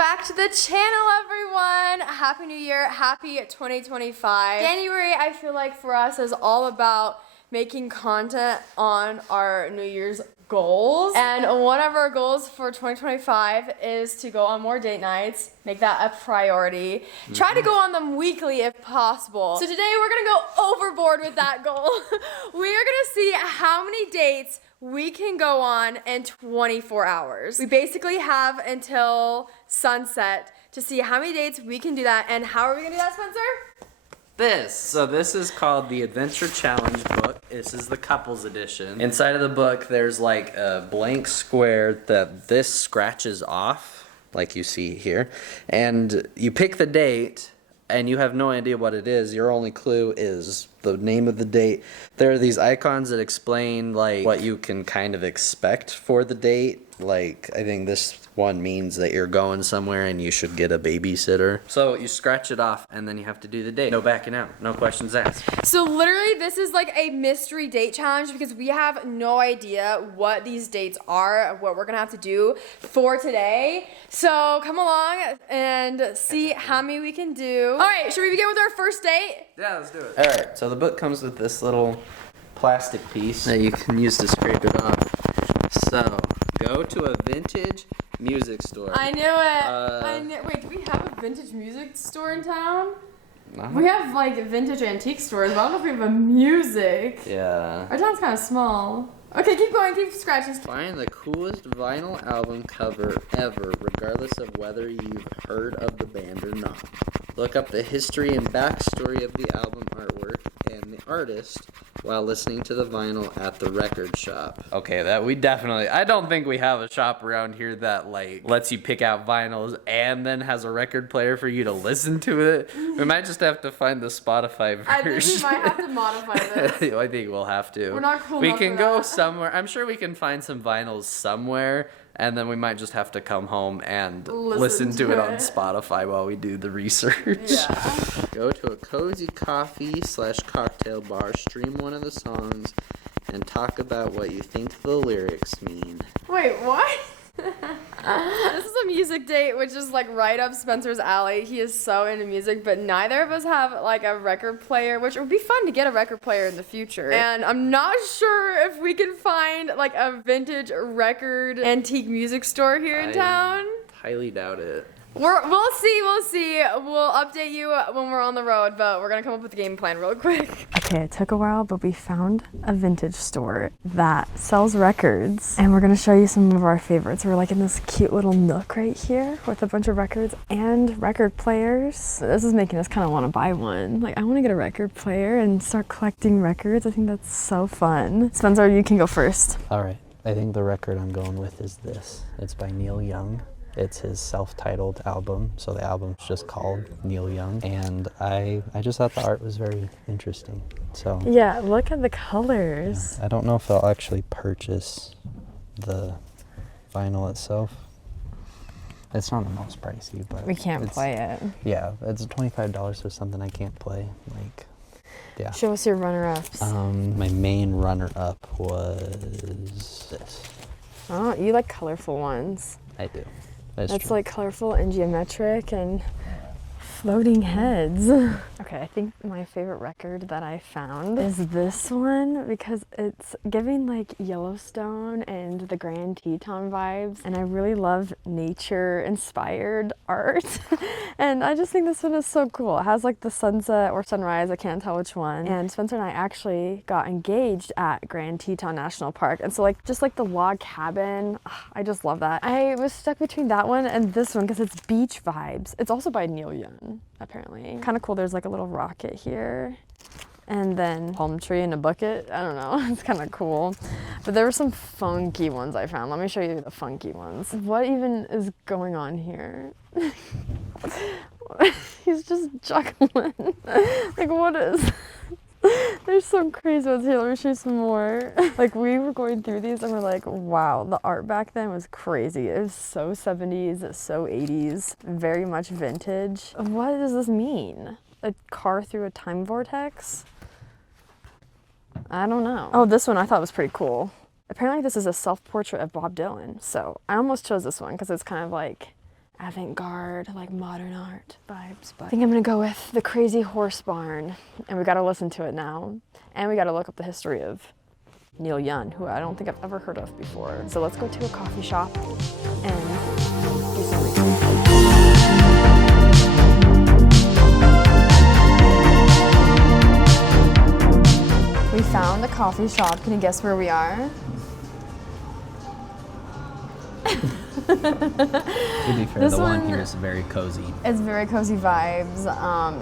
back to the channel, everyone. Happy New Year, happy 2025. January, I feel like for us is all about making content on our New Year's goals. And one of our goals for 2025 is to go on more date nights, make that a priority. Try to go on them weekly if possible. So today we're gonna go overboard with that goal. We are gonna see how many dates we can go on in 24 hours. We basically have until sunset to see how many dates we can do that. And how are we gonna do that, Spencer? This is called the Adventure Challenge book. This is the couples edition. Inside of the book, there's like a blank square that this scratches off, like you see here. And you pick the date, and you have no idea what it is. Your only clue is the name of the date. There are these icons that explain like what you can kind of expect for the date. Like, I think this one means that you're going somewhere and you should get a babysitter. So you scratch it off and then you have to do the date. No backing out, no questions asked. So literally this is like a mystery date challenge because we have no idea what these dates are, what we're gonna have to do for today. So come along and see how many we can do. All right, should we begin with our first date? Yeah, let's do it. All right, so the book comes with this little plastic piece that you can use to scrape it off. So, go to a vintage music store. I knew it. Wait, do we have a vintage music store in town? No. We have like vintage antique stores, but I don't know if we have a music. Yeah. Our town's kind of small. Okay, keep going, keep scratching. Find the coolest vinyl album cover ever, regardless of whether you've heard of the band or not. Look up the history and backstory of the album artwork and the artist while listening to the vinyl at the record shop. Okay, I don't think we have a shop around here that like lets you pick out vinyls and then has a record player for you to listen to it. We might just have to find the Spotify version. I think we might have to modify this. I think we'll have to. We're not cool We enough can for go that. somewhere. I'm sure we can find some vinyls somewhere. And then we might just have to come home and listen to it on Spotify while we do the research. Yeah. Go to a cozy coffee/cocktail bar, stream one of the songs, and talk about what you think the lyrics mean. Wait, what? This is a music date, which is like right up Spencer's alley. He is so into music, but neither of us have like a record player, which would be fun to get a record player in the future. And I'm not sure if we can find like a vintage record antique music store here in town. Highly doubt it. We'll see. We'll update you when we're on the road, but we're gonna come up with a game plan real quick. Okay, it took a while, but we found a vintage store that sells records, and we're gonna show you some of our favorites. We're like in this cute little nook right here with a bunch of records and record players. This is making us kind of want to buy one. Like, I want to get a record player and start collecting records. I think that's so fun. Spencer, you can go first. All right, I think the record I'm going with is this. It's by Neil Young. It's his self-titled album, so the album's just called Neil Young, and I just thought the art was very interesting. So yeah, look at the colors. I don't know if I'll actually purchase the vinyl itself. It's not the most pricey, but We can't play it. Yeah, it's $25 for something I can't play. Like, yeah. Show us your runner-ups. My main runner-up was this. Oh, you like colorful ones. I do. That's true. like colorful and geometric and floating heads. Okay, I think my favorite record that I found is this one because it's giving like Yellowstone and the Grand Teton vibes, and I really love nature inspired art. And I just think this one is so cool. It has like the sunset or sunrise, I can't tell which one. And Spencer and I actually got engaged at Grand Teton National Park, and so like just like the log cabin, I just love that. I was stuck between that one and this one because it's beach vibes. It's also by Neil Young, apparently. Kind of cool, there's like a little rocket here and then palm tree in a bucket. I don't know, it's kind of cool. But there were some funky ones I found. Let me show you the funky ones. What even is going on here? He's just juggling. Like, what is... There's some crazy ones here. Let me show you some more. Like, we were going through these and we're like, wow, the art back then was crazy. It was so 70s, so 80s, very much vintage. What does this mean? A car through a time vortex? I don't know. Oh, this one I thought was pretty cool. Apparently this is a self-portrait of Bob Dylan. So I almost chose this one because it's kind of like avant-garde, like modern art vibes. But I think I'm gonna go with the Crazy Horse Barn, and we gotta listen to it now. And we gotta look up the history of Neil Young, who I don't think I've ever heard of before. So let's go to a coffee shop and do some research. We found a coffee shop. Can you guess where we are? To be fair, This the one one- here is very cozy. It's very cozy vibes.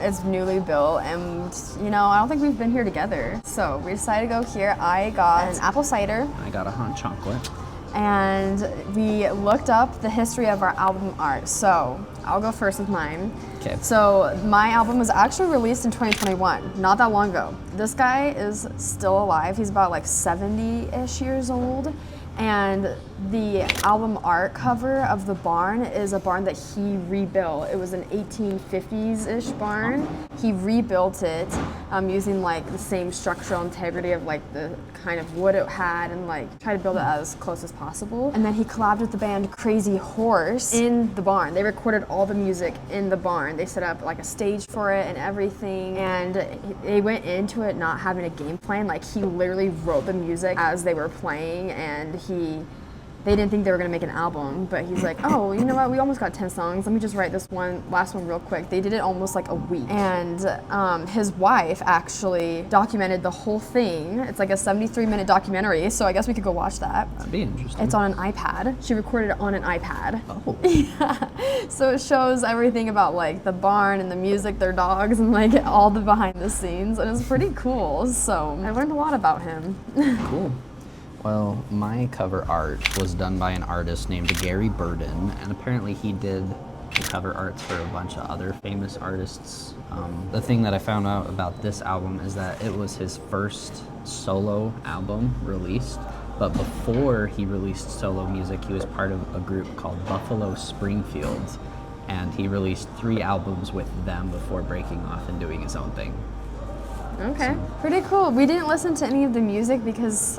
It's newly built, and you know, I don't think we've been here together. So we decided to go here. I got an apple cider, I got a hot chocolate. and we looked up the history of our album art. So I'll go first with mine. Okay. So my album was actually released in 2021, not that long ago. This guy is still alive. He's about like 70-ish years old. And the album art cover of the barn is a barn that he rebuilt. It was an 1850s-ish barn. He rebuilt it using like the same structural integrity of like the kind of wood it had, and like tried to build it as close as possible. And then he collabed with the band Crazy Horse in the barn. They recorded all the music in the barn. They set up like a stage for it and everything. And they went into it not having a game plan. Like he literally wrote the music as they were playing, and they didn't think they were gonna make an album, but he's like, oh, you know what, we almost got 10 songs, let me just write this last one real quick. They did it almost like a week. And his wife actually documented the whole thing. It's like a 73-minute documentary, so I guess we could go watch that. That'd be interesting. It's on an iPad. She recorded it on an iPad. Oh. Yeah. So it shows everything about like the barn and the music, their dogs, and like all the behind the scenes, and it's pretty cool. So I learned a lot about him. Cool. Well, my cover art was done by an artist named Gary Burden, and apparently he did the cover arts for a bunch of other famous artists. The thing that I found out about this album is that it was his first solo album released, but before he released solo music, he was part of a group called Buffalo Springfield, and he released 3 albums with them before breaking off and doing his own thing. Okay, pretty cool. We didn't listen to any of the music because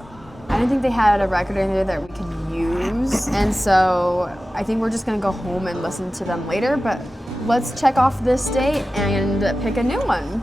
I didn't think they had a record in there that we could use. And so I think we're just gonna go home and listen to them later, but let's check off this date and pick a new one.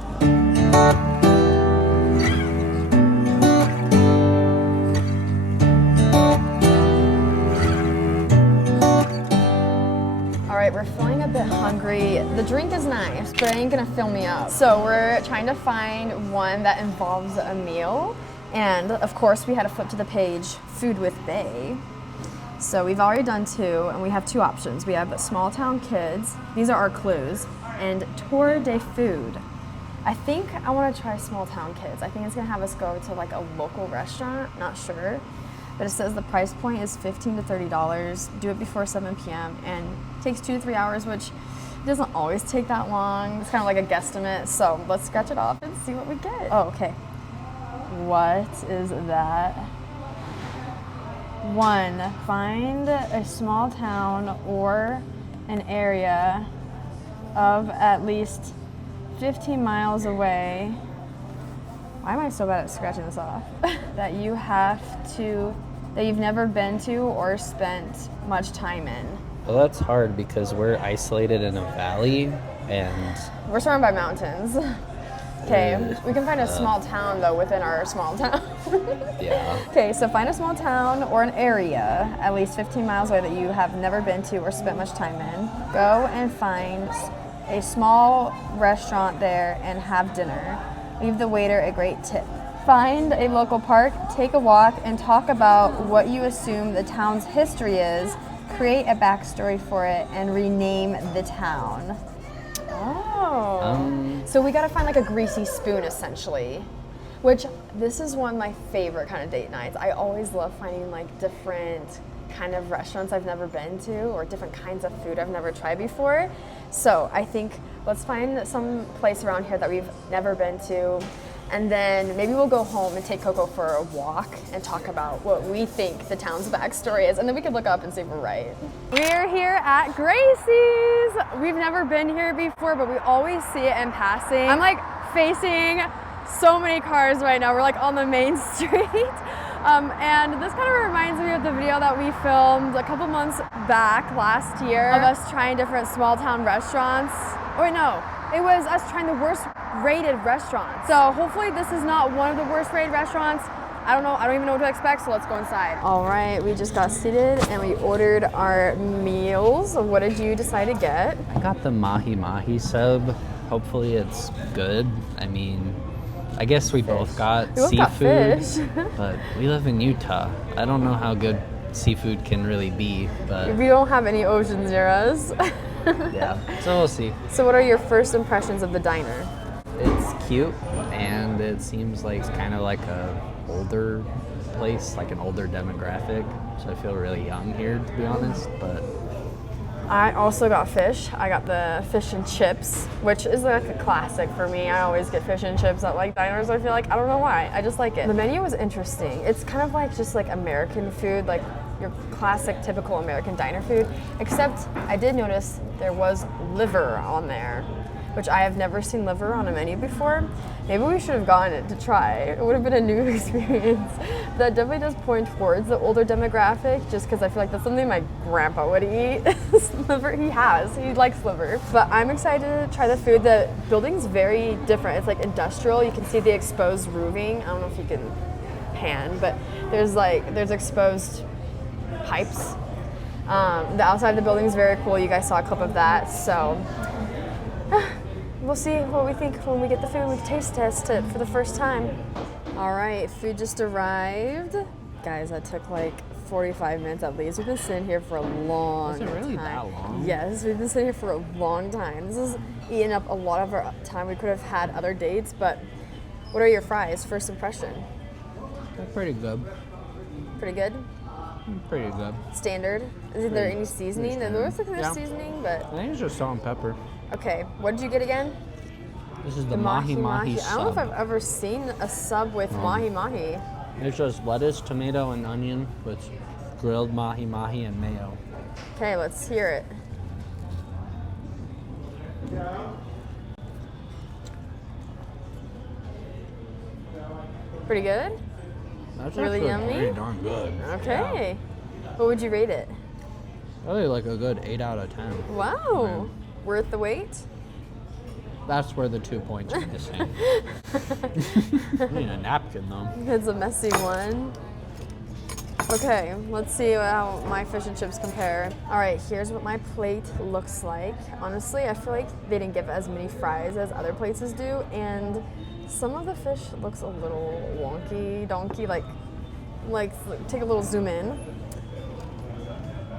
All right, we're feeling a bit hungry. The drink is nice, but it ain't gonna fill me up. So we're trying to find one that involves a meal. And of course, we had to flip to the page, Food with Bae. So we've already done 2, and we have 2 options. We have Small Town Kids, these are our clues, and Tour de Food. I think I want to try Small Town Kids. I think it's gonna have us go to like a local restaurant, not sure. But it says the price point is $15 to $30. Do it before 7 p.m. and it takes 2 to 3 hours, which doesn't always take that long. It's kind of like a guesstimate. So let's scratch it off and see what we get. Oh, okay. What is that? 1, find a small town or an area of at least 15 miles away. Why am I so bad at scratching this off? that you've never been to or spent much time in. Well, that's hard because we're isolated in a valley, and We're surrounded by mountains. Okay, we can find a small town though within our small town. yeah. Okay, so find a small town or an area at least 15 miles away that you have never been to or spent much time in. Go and find a small restaurant there and have dinner. Leave the waiter a great tip. Find a local park, take a walk, and talk about what you assume the town's history is. Create a backstory for it and rename the town. Oh. So we gotta find like a greasy spoon essentially, which this is one of my favorite kind of date nights. I always love finding like different kind of restaurants I've never been to or different kinds of food I've never tried before. So I think let's find some place around here that we've never been to, and then maybe we'll go home and take Coco for a walk and talk about what we think the town's backstory is, and then we can look up and see if we're right. We're here at Gracie's. We've never been here before, but we always see it in passing. I'm like facing so many cars right now. We're like on the main street. And this kind of reminds me of the video that we filmed a couple months back last year of us trying different small town restaurants. Oh wait, no, it was us trying the worst rated restaurants. So hopefully this is not one of the worst rated restaurants. I don't know, I don't even know what to expect, so let's go inside. All right, we just got seated and we ordered our meals. What did you decide to get? I got the mahi mahi sub. Hopefully it's good. I mean, I guess we both got We both seafood, got fish. but we live in Utah. I don't know how good seafood can really be, but We don't have any oceans near us. yeah, so we'll see. So what are your first impressions of the diner? It's cute, and it seems like it's kind of like a older place, like an older demographic. So I feel really young here, to be honest, but I also got fish. I got the fish and chips, which is like a classic for me. I always get fish and chips at like diners. I feel like, I don't know why, I just like it. The menu was interesting. It's kind of like just like American food, like your classic typical American diner food, except I did notice there was liver on there, which I have never seen liver on a menu before. Maybe we should have gotten it to try. It would have been a new experience. That definitely does point towards the older demographic, just because I feel like that's something my grandpa would eat. Liver, he likes liver. But I'm excited to try the food. The building's very different. It's like industrial. You can see the exposed roofing. I don't know if you can pan, but there's exposed pipes. The outside of the building is very cool. You guys saw a clip of that, so. We'll see what we think when we get the food. We taste test it for the first time. All right, food just arrived. Guys, that took like 45 minutes at least. We've been sitting here for a long time. Was it really that long? Yes, we've been sitting here for a long time. This is eating up a lot of our time. We could have had other dates, but what are your fries? First impression? they're pretty good. Pretty good? Pretty good. Standard? Is there any seasoning? There looks like there's Yeah. seasoning, but I think it's just salt and pepper. okay. What did you get again? This is the mahi mahi I don't know if sub. I've ever seen a sub with mahi mahi. It's just lettuce, tomato, and onion with grilled mahi mahi and mayo. Okay, let's hear it. Pretty good? That's Really actually yummy? pretty darn good. Okay. What would you rate it? Probably like a good 8 out of 10. Wow. Worth the wait? That's where the 2 points are missing. I need a napkin though. It's a messy one. Okay, let's see how my fish and chips compare. All right, here's what my plate looks like. Honestly, I feel like they didn't give as many fries as other places do, and some of the fish looks a little wonky, donkey, like take a little zoom in.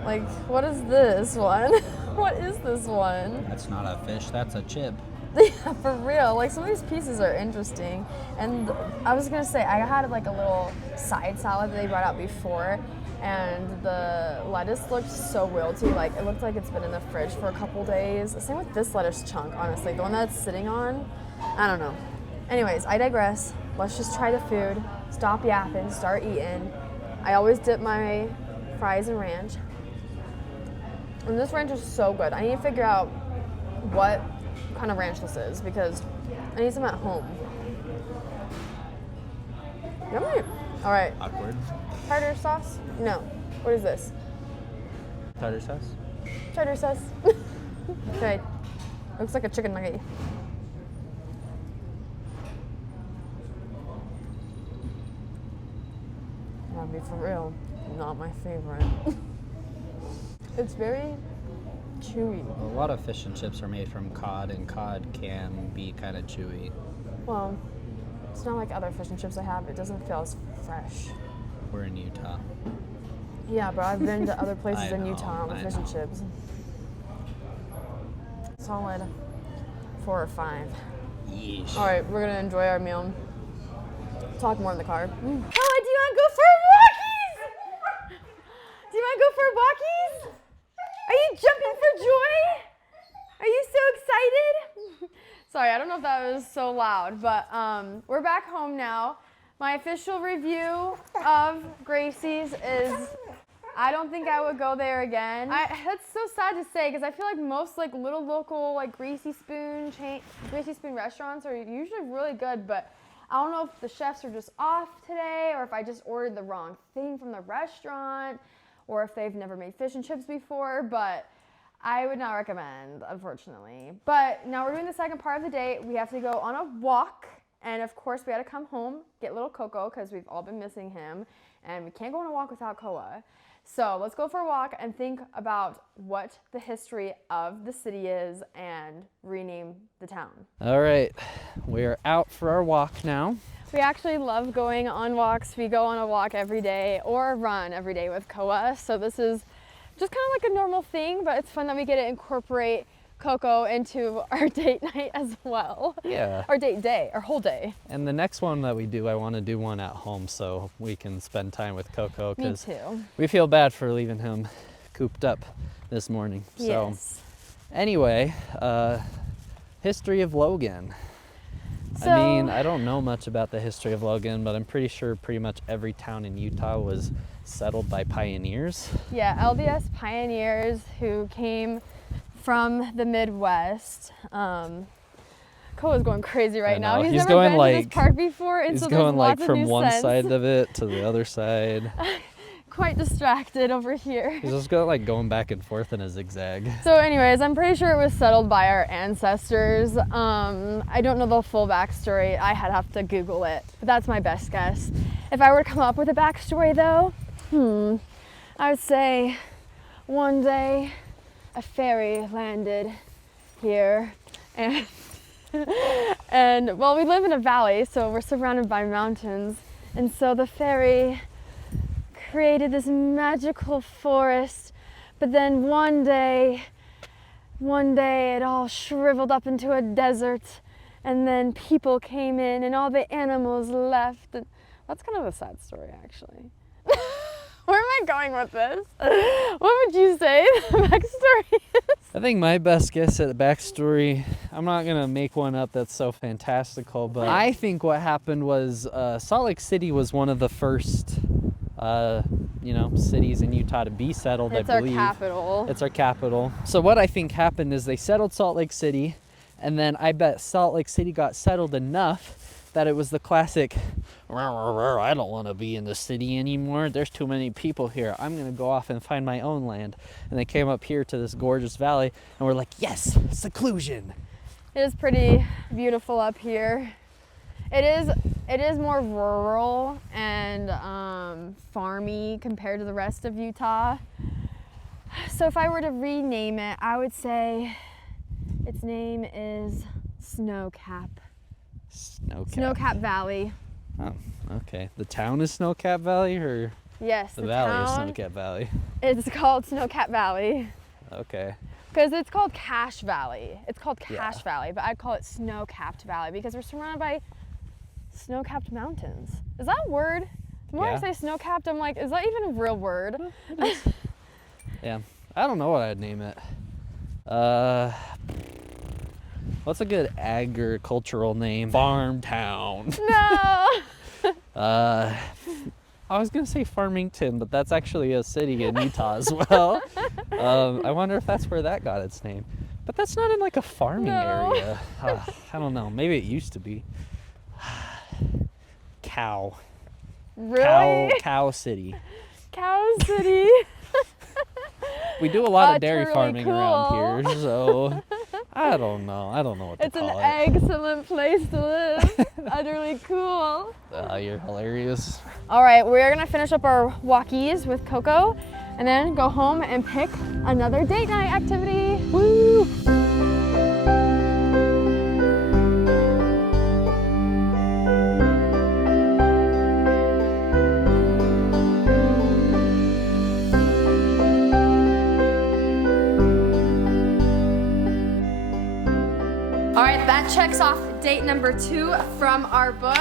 Like, what is this one? What is this one? That's not a fish, that's a chip. Yeah, for real. Like, some of these pieces are interesting. And I was gonna say, I had like a little side salad that they brought out before, and the lettuce looked so wilty. Like, it looked like it's been in the fridge for a couple days. Same with this lettuce chunk, honestly. The one that's sitting on, I don't know. Anyways, I digress. Let's just try the food. Stop yapping, start eating. I always dip my fries in ranch. And this ranch is so good. I need to figure out what kind of ranch this is because I need some at home. Yummy. All right. Awkward. Tartar sauce? No. What is this? Tartar sauce? Tartar sauce. Okay. Looks like a chicken nugget. I'll be for real. Not my favorite. It's very chewy. A lot of fish and chips are made from cod, and cod can be kind of chewy. Well, it's not like other fish and chips I have. It doesn't feel as fresh. We're in Utah. Yeah, but I've been to other places I in know, Utah with I fish and know. chips. Solid 4 or 5. Yeesh. All right, we're gonna enjoy our meal. Talk more in the car. Oh, do you want to go for walkies? Do you want to go for walkies? Are you jumping for joy? Are you so excited? Sorry, I don't know if that was so loud, but we're back home now. My official review of Gracie's is I don't think I would go there again. That's so sad to say because I feel like most like little local like Greasy Spoon restaurants are usually really good, but I don't know if the chefs are just off today or if I just ordered the wrong thing from the restaurant or if they've never made fish and chips before, but I would not recommend, unfortunately. But now we're doing the second part of the date. We have to go on a walk. And of course, we had to come home, get little Coco, because we've all been missing him. And we can't go on a walk without Koa. So let's go for a walk and think about what the history of the city is and rename the town. All right, we're out for our walk now. We actually love going on walks. We go on a walk every day or run every day with Koa. So this is just kind of like a normal thing, but it's fun that we get to incorporate Coco into our date night as well. Yeah. Our date day, our whole day. And the next one that we do, I want to do one at home so we can spend time with Coco, because we feel bad for leaving him cooped up this morning. So Yes. anyway, history of Logan. So, I mean, I don't know much about the history of Logan, but I'm pretty sure pretty much every town in Utah was settled by pioneers. yeah, LDS pioneers who came from the Midwest. Koa's going crazy right now. He's never going been to this park before, and He's so going there's lots from of new one scents. side of it to the other side. Quite distracted over here. He's just going back and forth in a zigzag. So anyways, I'm pretty sure it was settled by our ancestors. I don't know the full backstory. I have to Google it, but that's my best guess. If I were to come up with a backstory though, I would say one day a fairy landed here and and well, we live in a valley, so we're surrounded by mountains, and so the fairy created this magical forest, but then one day it all shriveled up into a desert, and then people came in and all the animals left. And that's kind of a sad story, actually. Where am I going with this? What would you say the backstory is? I think my best guess at the backstory, I'm not going to make one up that's so fantastical, but I think what happened was Salt Lake City was one of the first cities in Utah to be settled, I believe. It's our capital. It's our capital. So what I think happened is they settled Salt Lake City, and then I bet Salt Lake City got settled enough that it was the classic, I don't want to be in the city anymore. There's too many people here. I'm going to go off and find my own land. And they came up here to this gorgeous valley, and we're like, yes, seclusion. It is pretty beautiful up here. It is more rural and farmy compared to the rest of Utah. So if I were to rename it, I would say its name is Snowcap. Snowcap Valley. Oh, okay. The town is Snowcap Valley, or Yes, the the valley town is Snowcap Valley? It's called Snowcap Valley. Okay. Because it's called Cache Valley. It's called Cache Yeah. Valley, but I'd call it Snow-Capped Valley because we're surrounded by snow-capped mountains. Is that a word? The more I Yeah. say snow-capped, I'm like, is that even a real word? Yeah. I don't know what I'd name it. What's a good agricultural name? Farm town. No! I was gonna say Farmington, but that's actually a city in Utah as well. I wonder if that's where that got its name. But that's not in like a farming No. area. I don't know. Maybe it used to be. Cow. Really? Cow City. Cow City. We do a lot of dairy Utterly farming cool. around here, so I don't know. I don't know what to It's an call it. excellent place to live. Utterly cool. You're hilarious. All right, we're gonna finish up our walkies with Coco and then go home and pick another date night activity. Woo! All right, that checks off date number 2 from our book.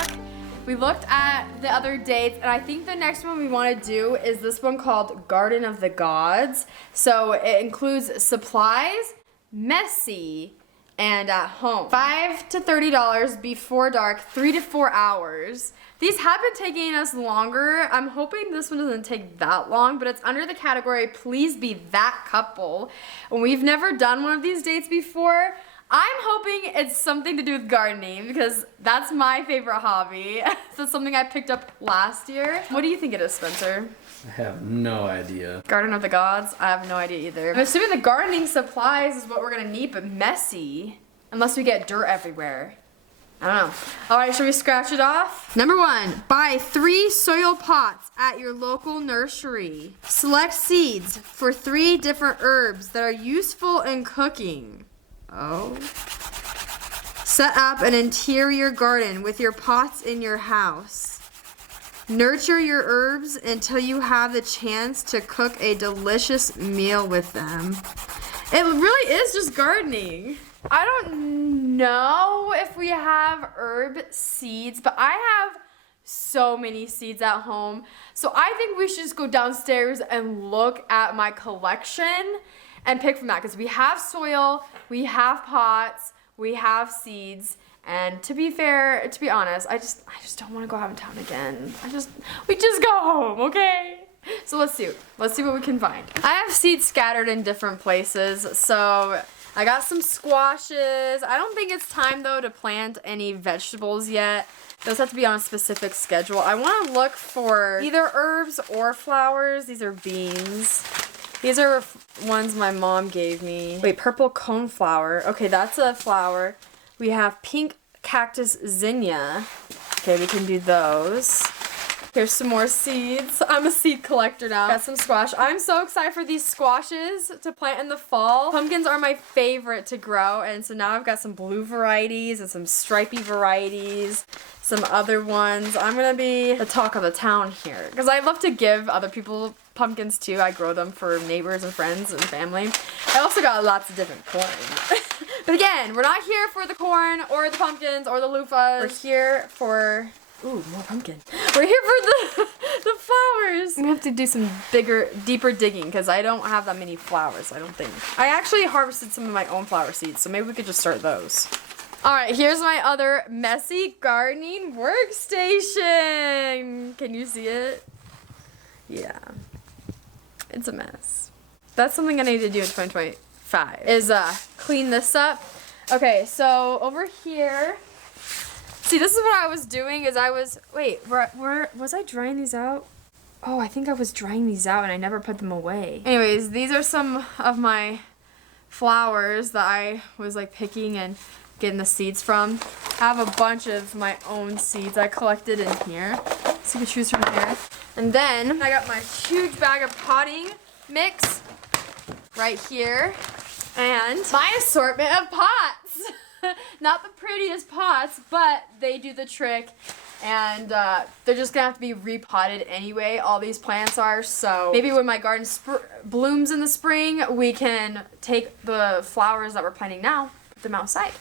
We looked at the other dates, and I think the next one we want to do is this one called Garden of the Gods. So it includes supplies, messy, and at home. $5 to $30 before dark, 3 to 4 hours. These have been taking us longer. I'm hoping this one doesn't take that long, but it's under the category Please Be That Couple. And we've never done one of these dates before. I'm hoping it's something to do with gardening because that's my favorite hobby. That's something I picked up last year. What do you think it is, Spencer? I have no idea. Garden of the Gods? I have no idea either. I'm assuming the gardening supplies is what we're gonna need, but messy. Unless we get dirt everywhere. I don't know. All right, should we scratch it off? Number 1, buy 3 soil pots at your local nursery. Select seeds for 3 different herbs that are useful in cooking. Oh. Set up an interior garden with your pots in your house. Nurture your herbs until you have the chance to cook a delicious meal with them. It really is just gardening. I don't know if we have herb seeds, but I have so many seeds at home. So I think we should just go downstairs and look at my collection and pick from that, because we have soil, we have pots, we have seeds, and to be fair, to be honest, I just don't want to go out in town again. We just go home, okay? So let's see what we can find. I have seeds scattered in different places, so I got some squashes. I don't think it's time though to plant any vegetables yet. Those have to be on a specific schedule. I want to look for either herbs or flowers. These are beans. These are ones my mom gave me. Wait, purple coneflower. Okay, that's a flower. We have pink cactus zinnia. Okay, we can do those. Here's some more seeds. I'm a seed collector now. Got some squash. I'm so excited for these squashes to plant in the fall. Pumpkins are my favorite to grow, and so now I've got some blue varieties and some stripy varieties, some other ones. I'm gonna be the talk of the town here because I love to give other people pumpkins too. I grow them for neighbors and friends and family. I also got lots of different corn. But again, we're not here for the corn or the pumpkins or the loofahs. We're here for... Ooh, more pumpkin. We're here for the flowers. I'm gonna have to do some deeper digging because I don't have that many flowers, I don't think. I actually harvested some of my own flower seeds, so maybe we could just start those. All right, here's my other messy gardening workstation. Can you see it? Yeah, it's a mess. That's something I need to do in 2025 is clean this up. Okay, so over here, see, this is what I was doing is wait, was I drying these out? Oh, I think I was drying these out and I never put them away. Anyways, these are some of my flowers that I was like picking and getting the seeds from. I have a bunch of my own seeds I collected in here. So you can choose from here. And then I got my huge bag of potting mix right here. And my assortment of pots. Not the prettiest pots, but they do the trick, and they're just gonna have to be repotted anyway. All these plants are, so maybe when my garden blooms in the spring, we can take the flowers that we're planting now, put them outside.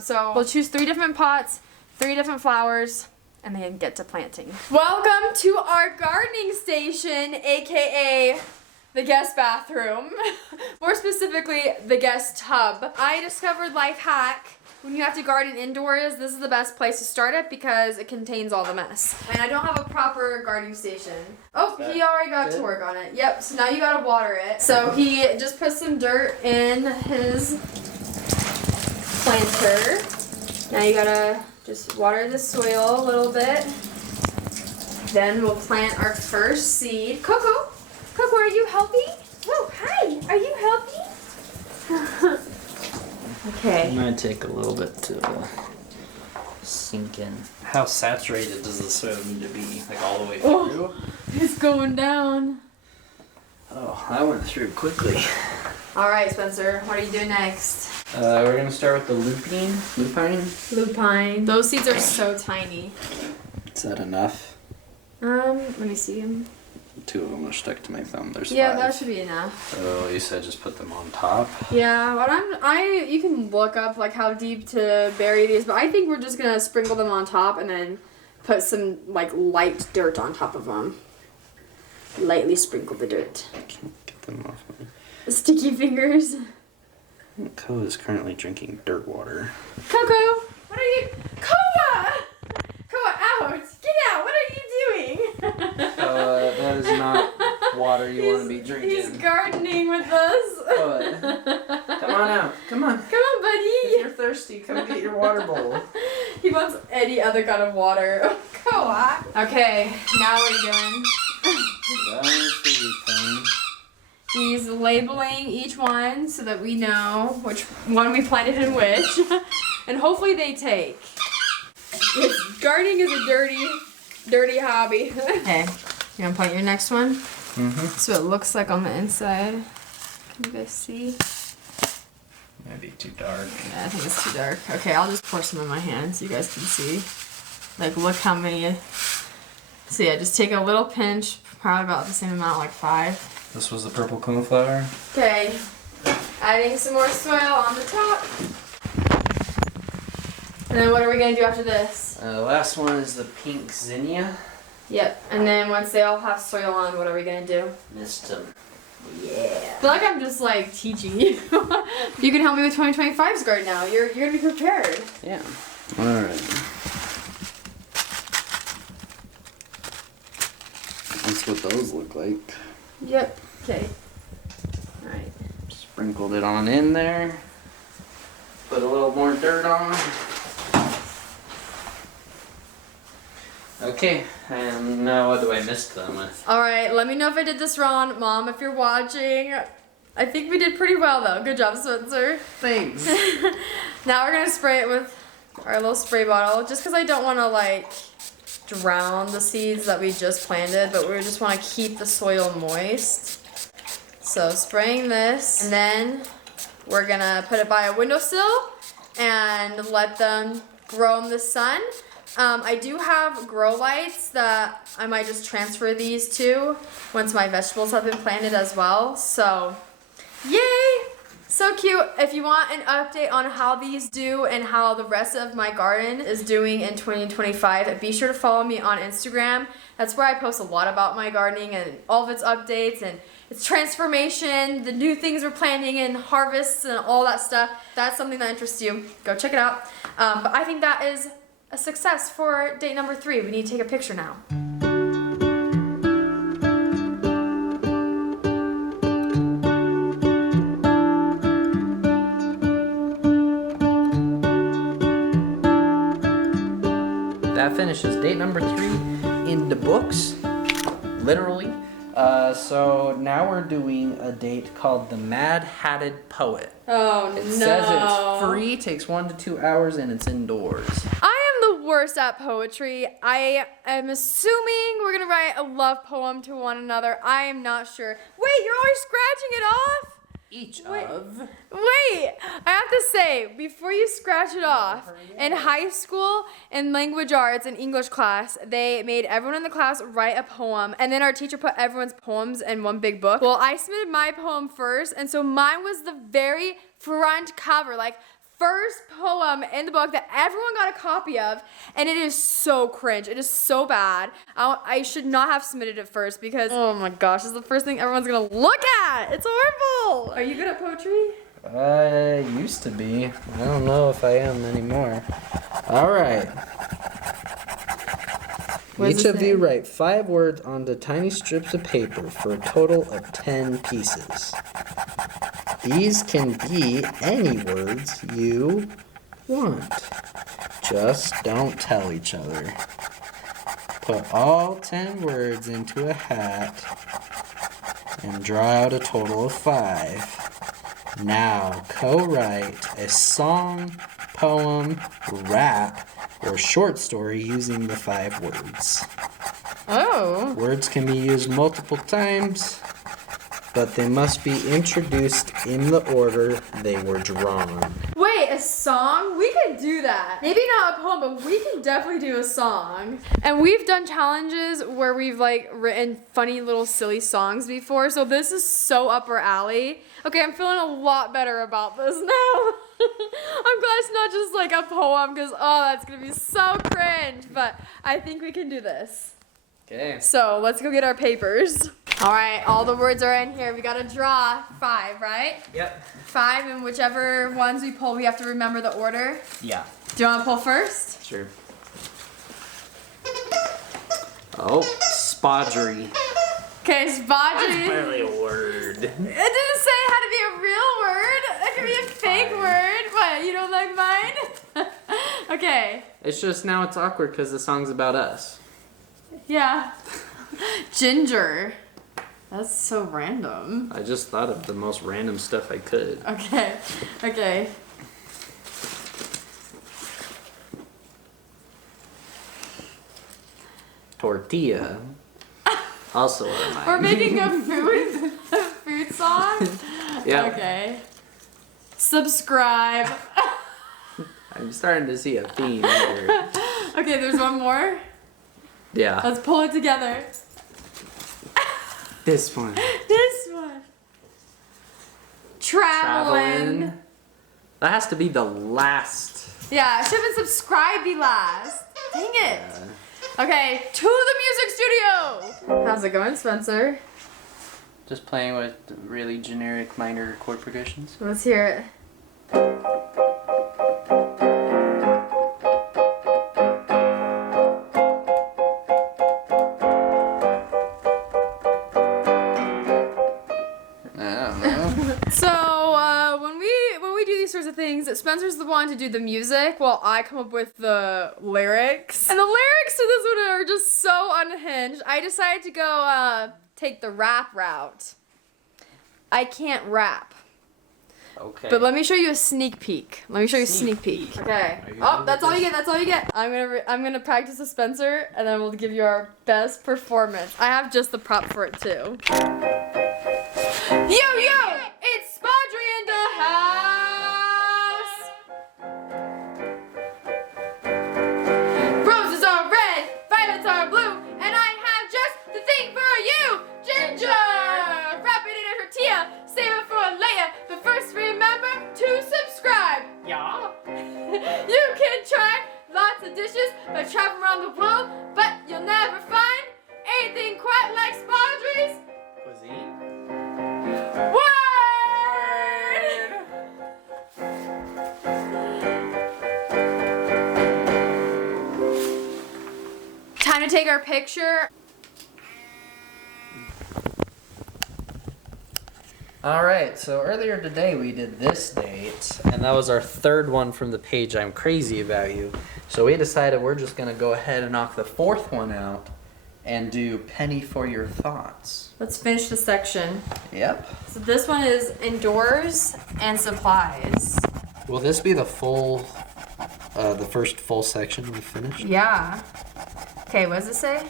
So we'll choose 3 different pots, 3 different flowers, and then get to planting. Welcome to our gardening station, aka the guest bathroom. More specifically, the guest tub. I discovered life hack. When you have to garden indoors, this is the best place to start it because it contains all the mess. And I don't have a proper gardening station. Oh, he already got to work on it. Yep, so now you gotta water it. So he just put some dirt in his planter. Now you gotta just water the soil a little bit. Then we'll plant our first seed. Coco, are you healthy? Oh, hi. Are you healthy? Okay. It might take a little bit to sink in. How saturated does the soil need to be? Like all the way through? Oh, it's going down. Oh, that went through quickly. All right, Spencer. What are you doing next? We're gonna start with the lupine. Lupine. Those seeds are so tiny. Is that enough? Let me see them. 2 of them are stuck to my thumb. There's 5. Yeah, that should be enough. So you said just put them on top. Yeah, but you can look up like how deep to bury these, but I think we're just gonna sprinkle them on top and then put some like light dirt on top of them. Lightly sprinkle the dirt. I can't get them off my... Sticky fingers. Co is currently drinking dirt water. Coco, what are you? Koa! Koa, out! Get out! What are you doing? That is not water you want to be drinking. He's gardening with us. Come on out. Come on. Come on, buddy. thirsty. Come get your water bowl. He wants any other kind of water. Go on. Okay, now what are you doing? He's labeling each one so that we know which one we planted in which. And hopefully they take. Gardening is a dirty hobby. Okay, you wanna plant your next one? Mm-hmm. So it looks like on the inside. Can you guys see? Might be too dark. Yeah, I think it's too dark. Okay, I'll just pour some in my hand so you guys can see. Like, look how many. So yeah, just take a little pinch, probably about the same amount, like 5. This was the purple coneflower. Okay, adding some more soil on the top. And then what are we gonna do after this? The last one is the pink zinnia. Yep, and then once they all have soil on, what are we gonna do? Mist them. Yeah. I feel like I'm just like teaching you. You can help me with 2025's garden now. You're gonna be prepared. Yeah. Alright. That's what those look like. Yep. Okay. Alright. Sprinkled it on in there. Put a little more dirt on. Okay, and now what do I mist them with? Alright, let me know if I did this wrong, Mom, if you're watching. I think we did pretty well though. Good job, Spencer. Thanks. Now we're gonna spray it with our little spray bottle, just because I don't want to like drown the seeds that we just planted, but we just want to keep the soil moist. So spraying this, and then we're gonna put it by a windowsill and let them grow in the sun. I do have grow lights that I might just transfer these to once my vegetables have been planted as well. So, yay! So cute. If you want an update on how these do and how the rest of my garden is doing in 2025, be sure to follow me on Instagram. That's where I post a lot about my gardening and all of its updates and its transformation, the new things we're planting and harvests and all that stuff. That's something that interests you. Go check it out. But I think that is a success for date number 3. We need to take a picture now. That finishes date number 3 in the books, literally. So now we're doing a date called the Mad Hatted Poet. Oh no. It says it's free, takes 1 to 2 hours, and it's indoors. I am the worst at poetry. I am assuming we're gonna write a love poem to one another. I am not sure. Wait, you're always scratching it off? Each Wait. of. Wait, I have to say, before you scratch it off, in high school, in language arts, in English class, they made everyone in the class write a poem, and then our teacher put everyone's poems in one big book. Well, I submitted my poem first, and so mine was the very front cover, like first poem in the book that everyone got a copy of, and it is so cringe. It is so bad. I should not have submitted it first because, oh my gosh, this is the first thing everyone's gonna look at. It's horrible. Are you good at poetry? I used to be. I don't know if I am anymore. All right. What does Each it of say? you write 5 words onto tiny strips of paper for a total of 10 pieces. These can be any words you want. Just don't tell each other. Put all 10 words into a hat and draw out a total of 5. Now co-write a song, poem, rap, or short story using the 5 words. Oh. Words can be used multiple times, but they must be introduced in the order they were drawn. Wait, a song? We could do that. Maybe not a poem, but we can definitely do a song. And we've done challenges where we've like written funny little silly songs before, so this is so up our alley. Okay, I'm feeling a lot better about this now. I'm glad it's not just like a poem, because oh, that's gonna be so cringe, but I think we can do this. Okay. So let's go get our papers. All right, all the words are in here. We gotta draw 5, right? Yep. 5, and whichever ones we pull, we have to remember the order. Yeah. Do you want to pull first? Sure. Oh, spodgery. Okay, spodgery. Barely a word. It didn't say it had to be a real word. It could be a fake word. What, you don't like mine? Okay. It's just now it's awkward because the song's about us. Yeah. Ginger. That's so random. I just thought of the most random stuff I could. Okay. Okay. Tortilla. Also one of mine. We're making a food song? Yeah. Okay. Subscribe. I'm starting to see a theme here. Okay, there's one more. Yeah. Let's pull it together. This one. This one. Traveling. That has to be the last. Yeah, should have been subscribe be last. Dang it. Okay, to the music studio. How's it going, Spencer? Just playing with really generic minor chord progressions. Let's hear it. So when we do these sorts of things, Spencer's the one to do the music while I come up with the lyrics. And the lyrics to this one are just so unhinged. I decided to go take the rap route. I can't rap. Okay. But let me show you a sneak peek. Let me show you a sneak peek. Okay. Oh, that's all you get. That's all you get. I'm gonna practice with Spencer, and then we'll give you our best performance. I have just the prop for it too. Yo yo, it's Audrey in the house. Roses are red, violets are blue, and I have just the thing for you, ginger. Wrap it in a tortilla, save it for a later. But first, remember to subscribe. Yeah. You can try lots of dishes by traveling around the world, but you'll never find anything quite like Spodry's Cuisine. word! Time to take our picture. Alright, so earlier today we did this date, and that was our third one from the page I'm Crazy About You. So we decided we're just going to go ahead and knock the fourth one out and do Penny for Your Thoughts. Let's finish the section. Yep. So this one is indoors and supplies. Will this be the full, the first full section we finished? Yeah. Okay, what does it say?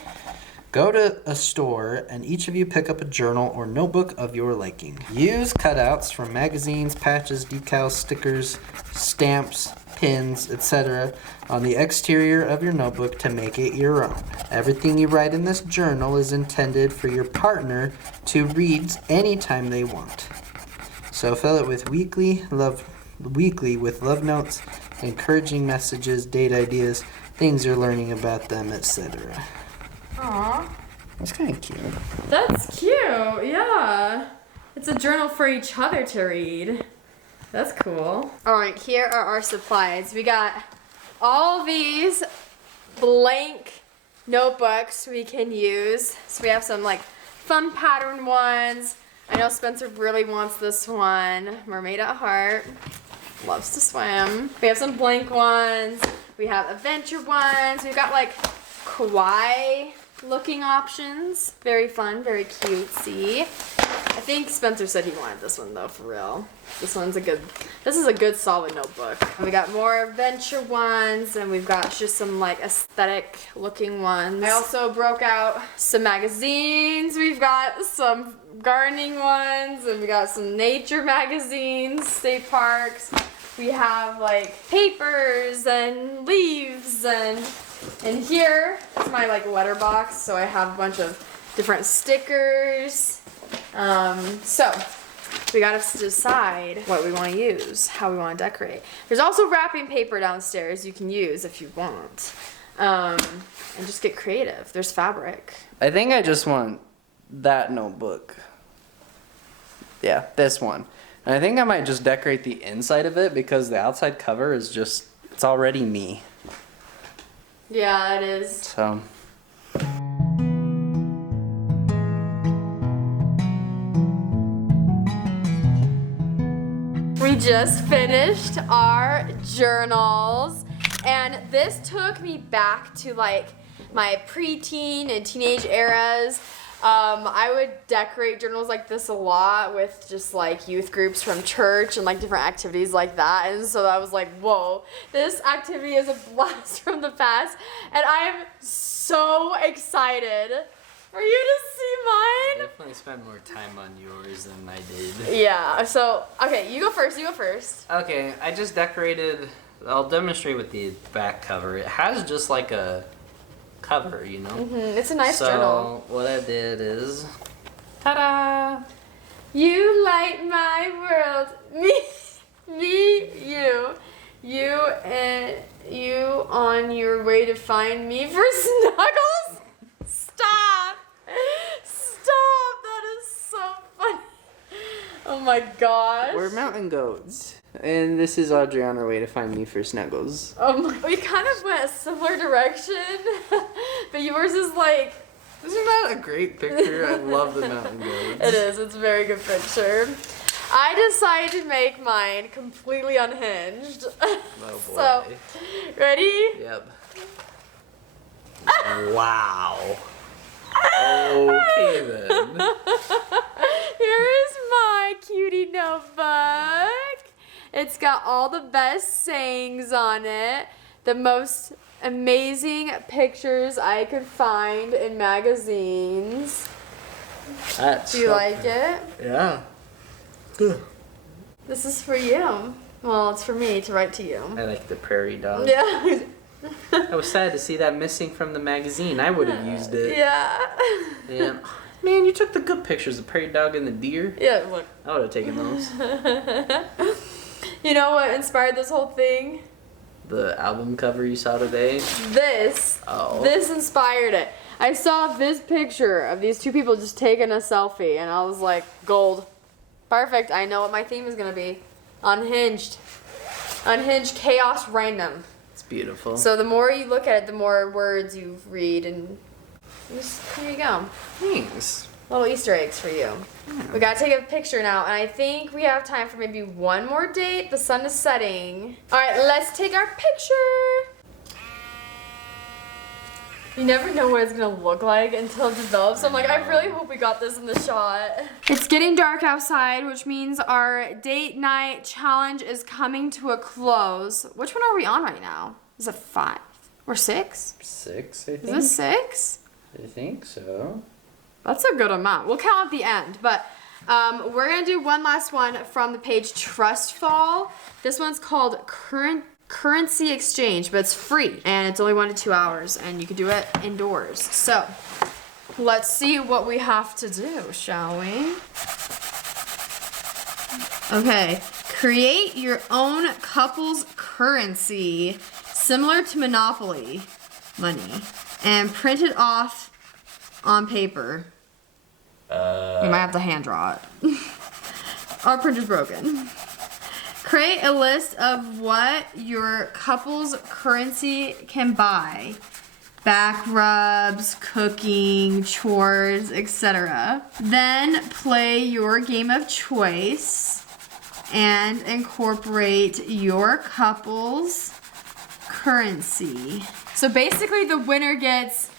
Go to a store and each of you pick up a journal or notebook of your liking. Use cutouts from magazines, patches, decals, stickers, stamps, pins, etc. on the exterior of your notebook to make it your own. Everything you write in this journal is intended for your partner to read anytime they want. So fill it with weekly with love notes, encouraging messages, date ideas, things you're learning about them, etc. Aw. That's kind of cute. That's cute, yeah. It's a journal for each other to read. That's cool. All right, here are our supplies. We got all these blank notebooks we can use. So we have some like fun pattern ones. I know Spencer really wants this one. Mermaid at Heart. Loves to swim. We have some blank ones. We have adventure ones. We've got like kawaii looking options. Very fun, very cutesy. I think Spencer said he wanted this one though, for real. This is a good solid notebook. We got more adventure ones, and we've got just some like aesthetic looking ones. I also broke out some magazines. We've got some gardening ones, and we got some nature magazines, state parks. We have like papers and leaves, and here is my like letterbox, so I have a bunch of different stickers. So we gotta decide what we want to use, how we want to decorate. There's also wrapping paper downstairs you can use if you want, and just get creative. There's fabric. I think I just want that notebook. Yeah, this one. And I think I might just decorate the inside of it because the outside cover is just, it's already me. Yeah, it is. So. We just finished our journals, And this took me back to like my preteen and teenage eras. I would decorate journals like this a lot with just like youth groups from church and like different activities like that. And so I was like, whoa, this activity is a blast from the past. And I am so excited for you to see I mine. definitely spent more time on yours than I did. Yeah, so, okay, you go first. Okay, I just decorated, I'll demonstrate with the back cover. It has just like a cover, you know? It's a nice journal. So what I did is, ta-da! You light my world. Me, you, and you on your way to find me for snuggles? Stop! That is so funny. Oh my gosh. We're mountain goats. And this is Audrey on her way to find me for snuggles. We kind of went a similar direction, but yours is like... This is not a great picture. I love the mountain goats. It is. It's a very good picture. I decided to make mine completely unhinged. Oh boy. So, ready? Yep. Wow. Okay then. Here is my cutie notebook. It's got all the best sayings on it. The most amazing pictures I could find in magazines. That's Do you like it? Yeah. This is for you. Well, it's for me to write to you. I like the prairie dog. Yeah. I was sad to see that missing from the magazine. I would have used it. Yeah. And, man, you took the good pictures, the prairie dog and the deer. Yeah, look. I would have taken those. You know what inspired this whole thing? The album cover you saw today. This. Oh. This inspired it. I saw this picture of these two people just taking a selfie, and I was like, gold. Perfect. I know what my theme is going to be. Unhinged. Unhinged, chaos, random. It's beautiful. So the more you look at it, the more words you read, and just, here you go. Thanks. Little Easter eggs for you. We gotta take a picture now, and I think we have time for maybe one more date. The sun is setting. All right, let's take our picture. You never know what it's gonna look like until it develops. So I'm like, I really hope we got this in the shot. It's getting dark outside, which means our date night challenge is coming to a close. Which one are we on right now? Is it 5 or 6? 6, I think. Is this 6? I think so. That's a good amount. We'll count at the end, but we're gonna do one last one from the page Trust Fall. This one's called Currency Exchange, but it's free and it's only 1 to 2 hours, and you can do it indoors. So let's see what we have to do, shall we? Okay, create your own couple's currency, similar to Monopoly money, and print it off on paper. You might have to hand draw it. Our printer's broken. Create a list of what your couple's currency can buy. Back rubs, cooking, chores, etc. Then play your game of choice and incorporate your couple's currency. So basically the winner gets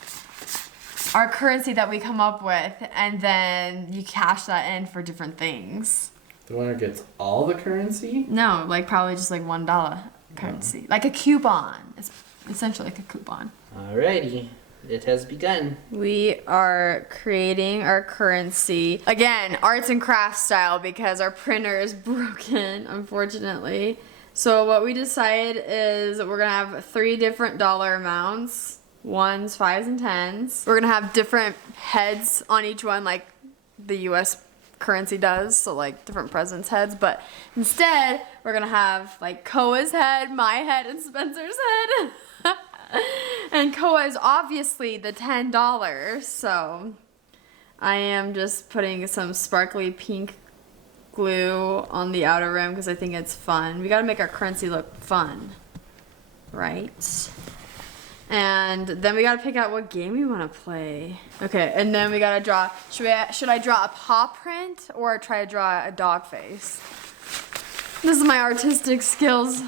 our currency that we come up with, and then you cash that in for different things. The winner gets all the currency? No, like probably just like $1 currency. Like a coupon. It's essentially like a coupon. Alrighty. It has begun. We are creating our currency. Again, arts and crafts style, because our printer is broken, unfortunately. So what we decided is we're gonna have 3 different dollar amounts. 1s, 5s, and 10s. We're gonna have different heads on each one, like the US currency does, so like different presidents' heads, but instead we're gonna have like Koa's head, my head, and Spencer's head. And Koa is obviously the $10, so I am just putting some sparkly pink glue on the outer rim because I think it's fun. We gotta make our currency look fun, right? And then we gotta pick out what game we wanna play. Okay, and then we gotta draw, should I draw a paw print or try to draw a dog face? This is my artistic skills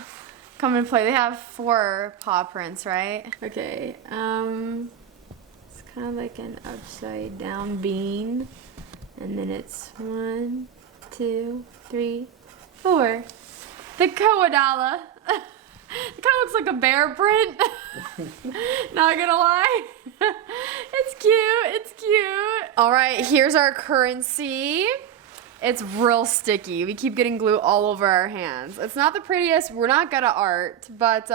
come and play. They have 4 paw prints, right? Okay. It's kind of like an upside down bean, and then it's 1, 2, 3, 4. The koala. It kind of looks like a bear print. Not gonna lie. It's cute. It's cute. All right, here's our currency. It's real sticky. We keep getting glue all over our hands. It's not the prettiest. We're not good at art, but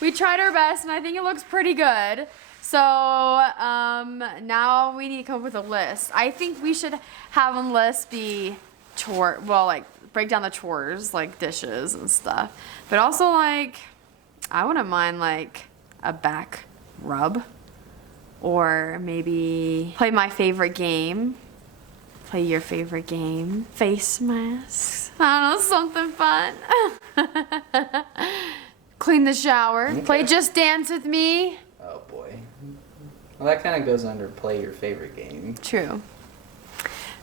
we tried our best, and I think it looks pretty good. So now we need to come up with a list. I think we should have a list be break down the chores, like dishes and stuff. But also, like, I wouldn't mind, like, a back rub. Or maybe play my favorite game. Play your favorite game. Face masks. I don't know, something fun. Clean the shower. Okay. Play Just Dance with Me. Oh boy. Well, that kind of goes under play your favorite game. True.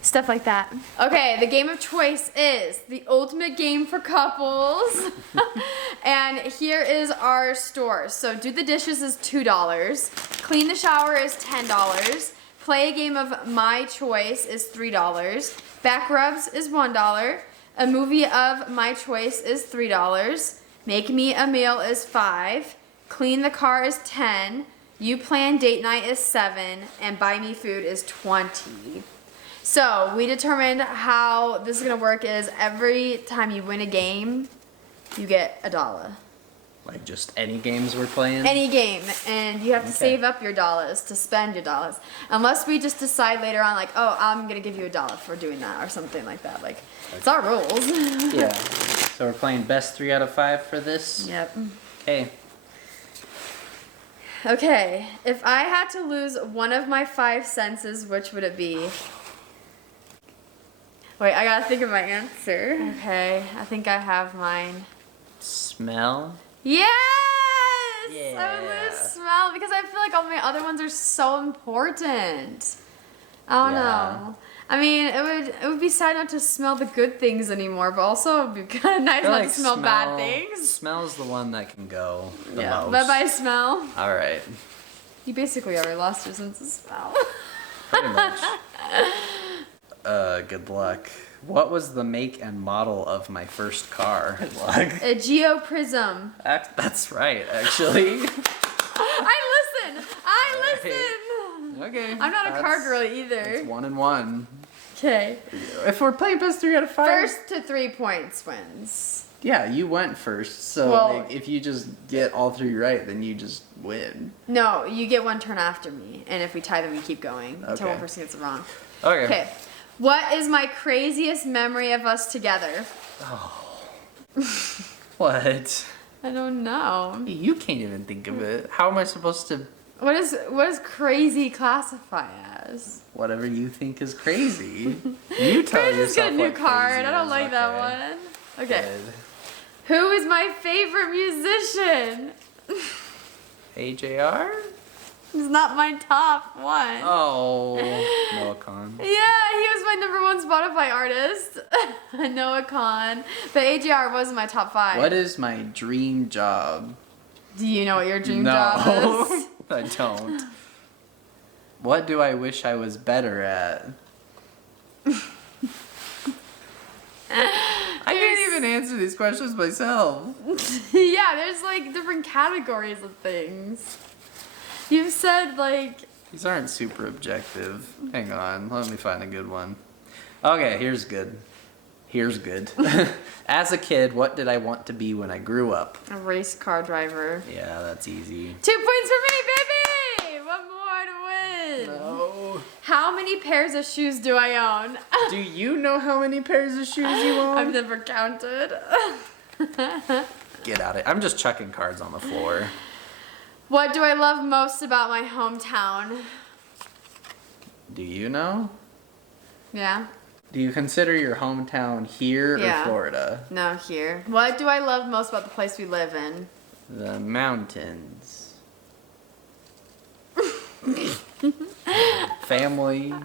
Stuff like that. Okay, the game of choice is the ultimate game for couples. And here is our store. So do the dishes is $2. Clean the shower is $10. Play a game of my choice is $3. Back rubs is $1. A movie of my choice is $3. Make me a meal is $5. Clean the car is $10. You plan date night is $7. And buy me food is $20. So we determined how this is gonna work is every time you win a game, you get $1. Like just any games we're playing? Any game, and you have to save up your dollars to spend your dollars. Unless we just decide later on, like, oh, I'm gonna give you $1 for doing that or something like that. Like, it's our rules. Yeah. So we're playing best 3 out of 5 for this? Yep. Okay. Okay, if I had to lose one of my 5 senses, which would it be? Wait, I gotta think of my answer. Okay, I think I have mine. Smell? Yes! I would Yeah. lose smell because I feel like all my other ones are so important. I don't Yeah. know. I mean, it would be sad not to smell the good things anymore, but also it would be kind of nice not to smell bad things. Smell's the one that can go the Yeah. most. Bye-bye smell. All right. You basically already lost your sense of smell. Pretty much. Good luck. What was the make and model of my first car? Good luck. A Geoprism. That's right, actually. I listen. Okay. I'm not a car girl either. It's 1 and 1. Okay. If we're playing best 3 out of 5. First to 3 points wins. Yeah, you went first. So Well- like, if you just get all 3 right, then you just win. No, you get 1 turn after me, and if we tie, then we keep going until Okay. one person gets it wrong. Okay. Okay. What is my craziest memory of us together? What? I don't know. You can't even think of it. How am I supposed to? What does crazy classify as? Whatever you think is crazy. You tell Crazy's yourself got a new what card. crazy I don't is, like okay. that one. Okay. Good. Who is my favorite musician? AJR? He's not my top one. Oh, Noah Khan. Yeah, he was my #1 Spotify artist. Noah Khan. But AJR was my top 5. What is my dream job? Do you know what your dream job is? I don't. What do I wish I was better at? I can't even answer these questions myself. Yeah, there's like different categories of things. You've said like... These aren't super objective. Hang on, let me find a good one. Okay, here's good. Here's good. As a kid, what did I want to be when I grew up? A race car driver. Yeah, that's easy. 2 points for me, baby! 1 more to win. No. How many pairs of shoes do I own? Do you know how many pairs of shoes you own? I've never counted. Get out of it. I'm just chucking cards on the floor. What do I love most about my hometown? Do you know? Yeah? Do you consider your hometown here Yeah. or Florida? No, here. What do I love most about the place we live in? The mountains. Family.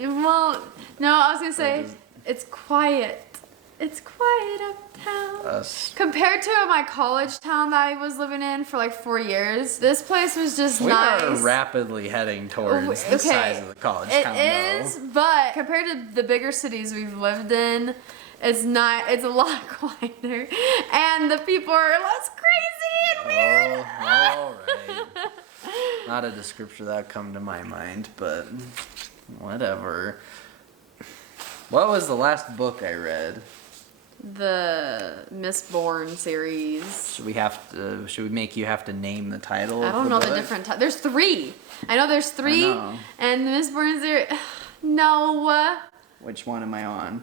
Well, no, I was gonna say it's quiet. It's quiet uptown. Us. Compared to my college town that I was living in for like 4 years, this place was just We nice. are rapidly heading towards the size of the college town. It is, but compared to the bigger cities we've lived in, it's not. It's a lot quieter, and the people are less crazy and weird. Oh, all right. Not a description that come to my mind, but whatever. What was the last book I read? The Miss Bourne series. Should we make you have to name the title? I don't know the different. There's 3. I know there's 3, and the Miss Bourne series. No. Which one am I on?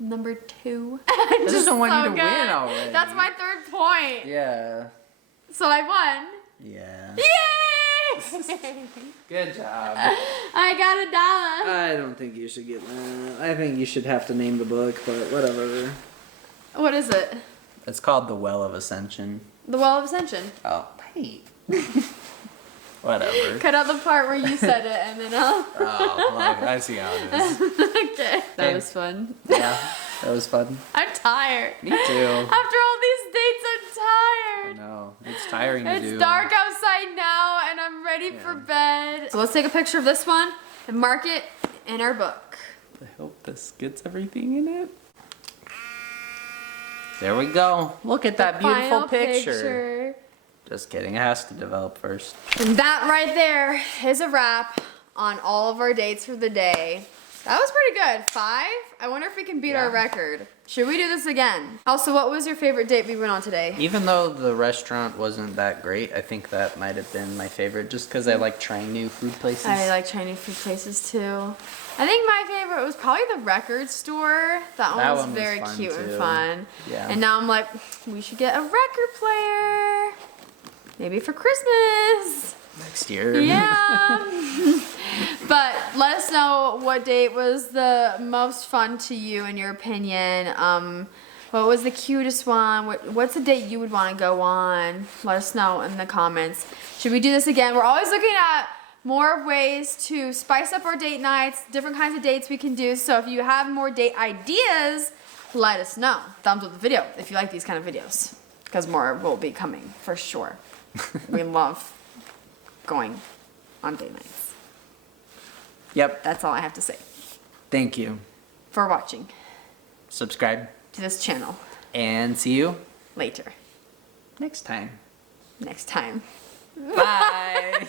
Number 2. I just don't want you to good. win already. That's my 3rd point. Yeah. So I won. Yeah. Yay! Good job. I got $1. I don't think you should get that. I think you should have to name the book, but whatever. What is it? It's called The Well of Ascension. The Well of Ascension. Oh, hey. Whatever. Cut out the part where you said it, and then I'll. Oh, well, I see how it is. Okay. That Okay. was fun. Yeah, that was fun. I'm tired. Me too. After all these dates, I'm I tired. know. It's tiring to do. It's dark outside now, and I'm ready for bed. So let's take a picture of this one and mark it in our book. I hope this gets everything in it. There we go. Look at that beautiful Final picture. Just kidding. It has to develop first. And that right there is a wrap on all of our dates for the day. That was pretty good. 5? I wonder if we can beat our record. Should we do this again? Also, what was your favorite date we went on today? Even though the restaurant wasn't that great, I think that might have been my favorite just because I like trying new food places. I like Chinese food places too. I think my favorite was probably the record store. That one was very fun, cute and too. fun. Yeah. And now I'm like, we should get a record player. Maybe for Christmas. Next year. Yeah. But let us know what date was the most fun to you in your opinion. What was the cutest one? What's a date you would want to go on? Let us know in the comments. Should we do this again? We're always looking at more ways to spice up our date nights, different kinds of dates we can do. So if you have more date ideas, let us know. Thumbs up the video if you like these kind of videos, because more will be coming for sure. We love going on date nights. Yep. That's all I have to say Thank you. for watching Subscribe to this channel and see you later, next time. next time. Bye.